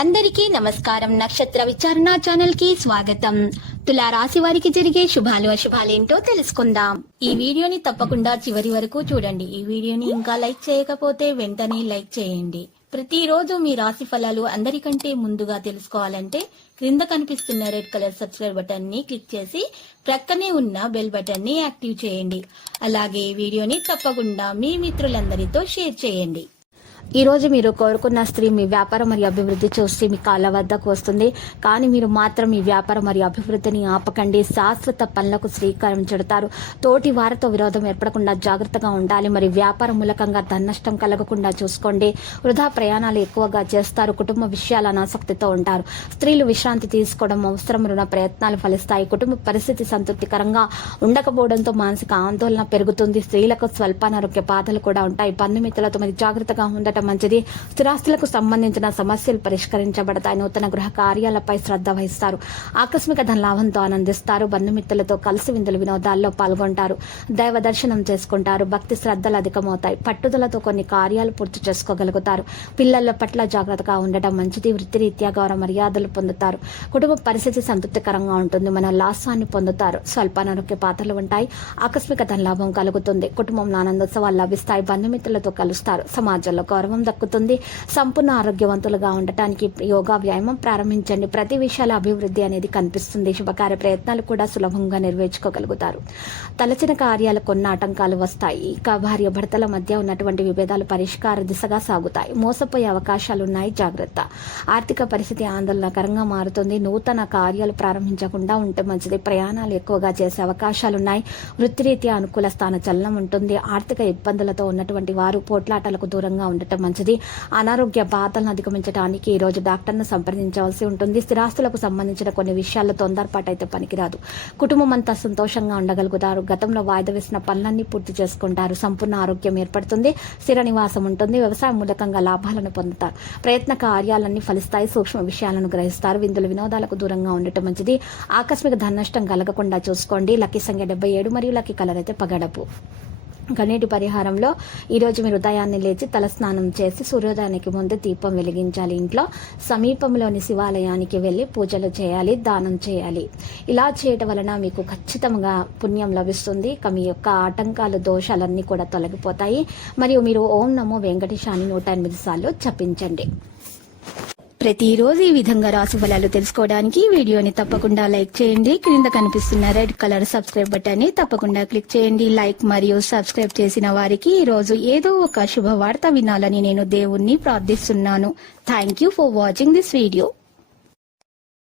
అందరికీ నమస్కారం. నక్షత్ర విచారణ ఛానల్ కి స్వాగతం. తులా రాశి వారికి జరిగే శుభాలు అశుభాలేంటో తెలుసుకుందాం. ఈ వీడియోని తప్పకుండా చివరి వరకు చూడండి. ఈ వీడియోని ఇంకా లైక్ చేయకపోతే వెంటనే లైక్ చేయండి. ప్రతిరోజు మీ రాశి ఫలాలు అందరికంటే ముందుగా తెలుసుకోవాలంటే క్రింద కనిపిస్తున్న రెడ్ కలర్ సబ్స్క్రైబ్ బటన్ ని క్లిక్ చేసి ప్రక్కనే ఉన్న బెల్ బటన్ ని యాక్టివ్ చేయండి. అలాగే ఈ వీడియోని తప్పకుండా మీ మిత్రులందరితో షేర్ చేయండి. ఈ రోజు మీరు కోరుకున్న స్త్రీ మీ వ్యాపారం మరియు అభివృద్ధి చూసి మీ కాళ్ళ వద్దకు వస్తుంది. కానీ మీరు మాత్రం మీ వ్యాపారం మరియు అభివృద్ధిని ఆపకండి. శాశ్వత పనులకు శ్రీకారం చుడతారు. తోటి వారితో విరోధం ఏర్పడకుండా జాగ్రత్తగా ఉండాలి. మరి వ్యాపారం మూలకంగా ధననష్టం కలగకుండా చూసుకోండి. వృధా ప్రయాణాలు ఎక్కువగా చేస్తారు. కుటుంబ విషయాల ఆసక్తితో ఉంటారు. స్త్రీలు విశ్రాంతి తీసుకోవడం అవసరమైన ప్రయత్నాలు ఫలిస్తాయి. కుటుంబ పరిస్థితి సంతృప్తికరంగా ఉండకపోవడంతో మానసిక ఆందోళన పెరుగుతుంది. స్త్రీలకు స్వల్పానారోగ్య బాధలు కూడా ఉంటాయి. బంధుమిత్రులతో మరి జాగ్రత్తగా ఉండటం మంచిది. స్థిరాస్తులకు సంబంధించిన సమస్యలు పరిష్కరించబడతాయి. నూతన గృహ కార్యాలపై శ్రద్ధ వహిస్తారు. ఆకస్మిక ధన లాభంతో ఆనందిస్తారు. బంధుమిత్రులతో కలిసి విందులు వినోదాల్లో పాల్గొంటారు. దైవ దర్శనం చేసుకుంటారు. భక్తి శ్రద్ధలు అధికమవుతాయి. పట్టుదలతో కొన్ని కార్యాలు పూర్తి చేసుకోగలుగుతారు. పిల్లల పట్ల జాగ్రత్తగా ఉండటం మంచిది. వృత్తిరీత్యా గౌరవ మర్యాదలు పొందుతారు. కుటుంబ పరిస్థితి సంతృప్తికరంగా ఉంటుంది. మన లాభాన్ని పొందుతారు. స్వల్పానారోగ్య పాత్రలు ఉంటాయి. ఆకస్మిక ధన లాభం కలుగుతుంది. కుటుంబంలో ఆనందోత్సవాలు లభిస్తాయి. బంధుమిత్రులతో కలుస్తారు. సమాజంలో గౌరవం దక్కుతుంది. సంపూర్ణ ఆరోగ్యవంతులుగా ఉండటానికి యోగా వ్యాయామం ప్రారంభించండి. ప్రతి విషయాల అభివృద్ధి అనేది కనిపిస్తుంది. శుభకార్య ప్రయత్నాలు కూడా సులభంగా నెరవేర్చుకోగలుగుతారు. తలచిన కార్యాలు కొన్ని ఆటంకాలు వస్తాయి. ఇక భార్య భర్తల మధ్య ఉన్నటువంటి విభేదాలు పరిష్కార దిశగా సాగుతాయి. మోసపోయే అవకాశాలున్నాయి. జాగ్రత్త. ఆర్థిక పరిస్థితి ఆందోళనకరంగా మారుతుంది. నూతన కార్యాలు ప్రారంభించకుండా ఉంటే మంచిది. ప్రయాణాలు ఎక్కువగా చేసే అవకాశాలున్నాయి. వృత్తిరీత్యా అనుకూల స్థాన చలనం ఉంటుంది. ఆర్థిక ఇబ్బందులతో ఉన్నటువంటి వారు పోట్లాటలకు దూరంగా ఉండటం మంచిది. అనారోగ్య బాధలను అధిగమించడానికి ఈ రోజు డాక్టర్ను సంప్రదించవలసి ఉంటుంది. స్థిరాస్తులకు సంబంధించిన కొన్ని విషయాల్లో తొందరపాటు అయితే పనికిరాదు. కుటుంబం అంతా సంతోషంగా ఉండగలుగుతారు. గతంలో వాయిదా వేసిన పనులన్నీ పూర్తి చేసుకుంటారు. సంపూర్ణ ఆరోగ్యం ఏర్పడుతుంది. స్థిర నివాసం ఉంటుంది. వ్యవసాయ మూలకంగా లాభాలను పొందుతారు. ప్రయత్న కార్యాలన్నీ ఫలిస్తాయి. సూక్ష్మ విషయాలను గ్రహిస్తారు. విందులు వినోదాలకు దూరంగా ఉండటం మంచిది. ఆకస్మిక ధన నష్టం కలగకుండా చూసుకోండి. లక్కీ సంఖ్య 77 మరియు లక్కీ కలర్ అయితే పగడపు. గణేటి పరిహారంలో ఈరోజు మీరు ఉదయాన్నే లేచి తలస్నానం చేసి సూర్యోదయానికి ముందు దీపం వెలిగించాలి. ఇంట్లో సమీపంలోని శివాలయానికి వెళ్ళి పూజలు చేయాలి. దానం చేయాలి. ఇలా చేయటం వలన మీకు ఖచ్చితంగా పుణ్యం లభిస్తుంది. ఇక మీ యొక్క ఆటంకాలు దోషాలన్నీ కూడా తొలగిపోతాయి. మరియు మీరు ఓం నమో వెంకటేశాన్ని 108 సార్లు జపించండి. ప్రతిరోజు ఈ విధంగా రాశి ఫలాలు తెలుసుకోవడానికి వీడియోని తప్పకుండా లైక్ చేయండి. క్రింద కనిపిస్తున్న రెడ్ కలర్ సబ్స్క్రైబ్ బటన్ ని తప్పకుండా క్లిక్ చేయండి. లైక్ మరియు సబ్స్క్రైబ్ చేసిన వారికి ఈ రోజు ఏదో ఒక శుభవార్త వినాలని నేను దేవుణ్ణి ప్రార్థిస్తున్నాను. Thank you for watching this video.